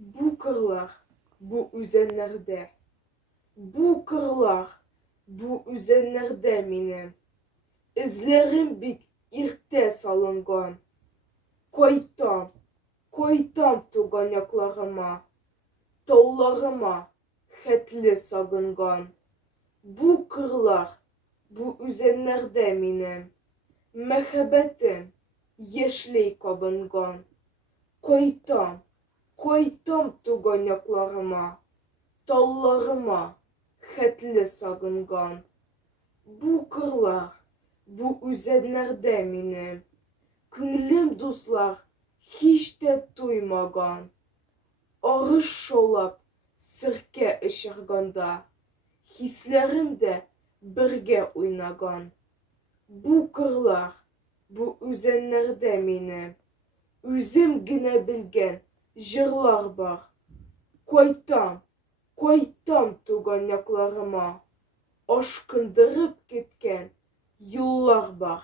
Bu kırlar, bu üzenlerde. Bu kırlar, bu üzenlerde minem. İzlerim bik irte salıngan. Koytam tuganaklarıma, tağlarıma, xetli sagıngan. Bu kırlar, bu üzenlerde minem. Mehebbetim, yeşli kabıngan. Koytam tuganaklarıma, tağlarıma, xetli sagıngan. Bu kırlar, bu üzenlerde minem. Künglim dostlar, hiç de duymagan. Arış şolap, sirke ışırganda. Hislerim de birge oynagan. Bu kırlar, bu üzenlerde minem. Üzüm gine bilgen jırlar var. Koytam tuganaklarıma. Aşkındırıp gitken yıllar var.